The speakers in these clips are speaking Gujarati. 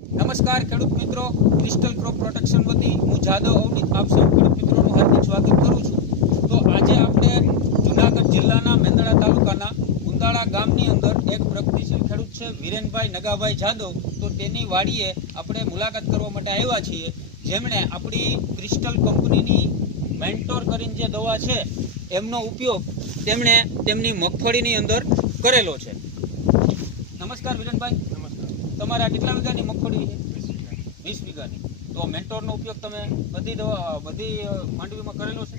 નમસ્કાર ખેડૂત મિત્રો, ક્રિસ્ટલ ક્રોપ પ્રોટેક્શન વતી હું જાદવ અવનીત આપ સૌ ખેડૂત મિત્રોનું હાર્દિક સ્વાગત કરું છું। તો આજે આપણે જૂનાગઢ જિલ્લાના મેંદરડા તાલુકાના ઉંદાળા ગામની અંદર એક પ્રગતિશીલ ખેડૂત છે વિરેનભાઈ નગાભાઈ જાદવ। તો તેની વાડીએ આપણે મુલાકાત કરવા માટે આવ્યા છીએ, જેમણે આપણી ક્રિસ્ટલ કંપનીની મેન્ટોર કરીને જે દવા છે એમનો ઉપયોગ તેમણે તેમની મગફળીની અંદર કરેલો છે। નમસ્કાર વિરેનભાઈ। તમારા કેટલા વીઘાની મગફળી છે? 20 વીઘાની। તો મેન્ટોરનો ઉપયોગ તમે બધી માંડવીમાં કરેલો છે?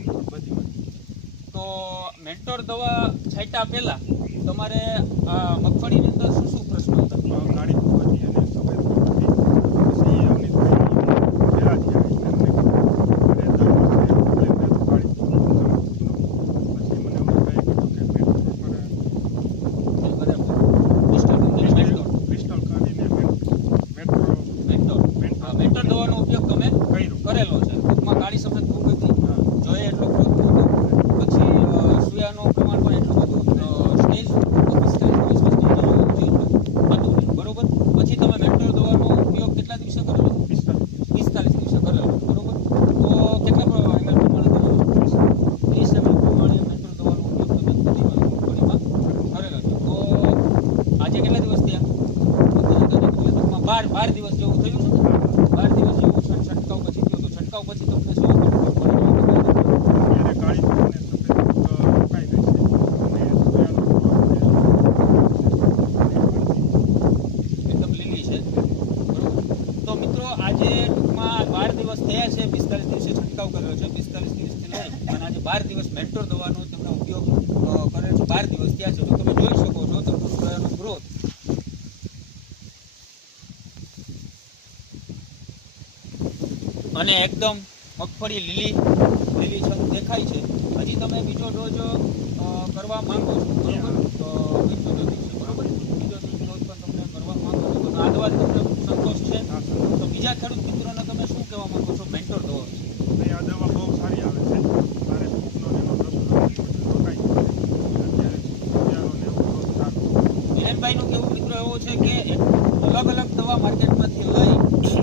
તો મેન્ટોર દવા છાંટ્યા પહેલા તમારે આ મગફળીની અંદર શું શું પ્રશ્નો હતા? કાળી ફૂફાથી અને સફેદ ફૂફાથી પછી અમની પેલા મેન્ટોર દવાનો ઉપયોગ તમે કરેલો છે। ટૂંકમાં કાળી સફેદ ફૂગ હતી, જોઈએ એટલો ગ્રોથ નહોતો, પછી સુયાનું પ્રમાણ પણ એટલું બધું સ્ટેજ 45 હતું બરોબર। પછી તમે મેન્ટોર દવાનો ઉપયોગ કેટલા દિવસે કરેલો? 45 દિવસે કરેલો બરોબર। તો કેટલા ml પ્રમાણે કરેલો? 30 ml પ્રમાણે મેન્ટોર દવાનો ઉપયોગ તમે મગફળીમાં કરેલો છે। તો આજે કેટલા દિવસ થયા? 12 દિવસ જેવું થયું છે। 12 દિવસ જેવું છંટકાવ પછી થયો, તો છંટકાવ પછી તમને શું કાળી અને સફેદ રોકાઈ ગઈ છે અને એકદમ લીલી છે બરોબર। તો મિત્રો આજે ટૂંકમાં 12 દિવસ થયા છે, 45 દિવસે છંટકાવ કર્યો છે, 45 દિવસથી લઈ અને આજે 12 દિવસ મેન્ટોર દવાનો તેમનો ઉપયોગ કરેલો છે। 12 દિવસ થયા છે, તો તમે જોઈ શકો છો તેમનો સોયાનો ગ્રોથ અને એકદમ મગફળી લીલી છમ દેખાય છે। હજી તમે બીજો ડોઝ કરવા માંગો છો બરોબર, તો બીજો ડોઝ છે બરોબર, બીજો ડોઝ પણ તમે કરવા માંગો છો, તો આ દવા તમને સંતોષ છે? તો બીજા ખેડૂત મિત્રોને તમે શું કહેવા માંગો છો મેન્ટોર દવા વિશે? આ દવા બહુ સારી આવે છે। મારે ફૂગનો એનો પ્રશ્ન રોકાઈ ગયો છે, અત્યારે સૂર્યાનો ને એવો ગ્રોથ સારો। વિરેનભાઈનું કહેવું મિત્રો એવો છે કે અલગ અલગ દવા માર્કેટમાંથી લઈ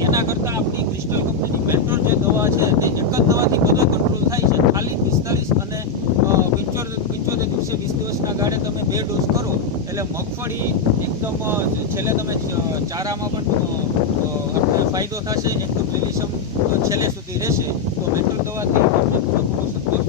એના કરતાં આપણી ક્રિસ્ટલ કંપનીની મેન્ટોર જે દવા છે તે એક જ દવાથી બધો કંટ્રોલ થાય છે। ખાલી 45 અને 75 દિવસે 20 દિવસના ગાળે તમે 2 ડોઝ કરો એટલે મગફળી એકદમ છેલ્લે તમે ચારામાં પણ આપણે ફાયદો થશે, એકદમ લીલીછમ છેલ્લે સુધી રહેશે। તો મેન્ટોર દવાથી તમને પૂરેપૂરો સંતોષ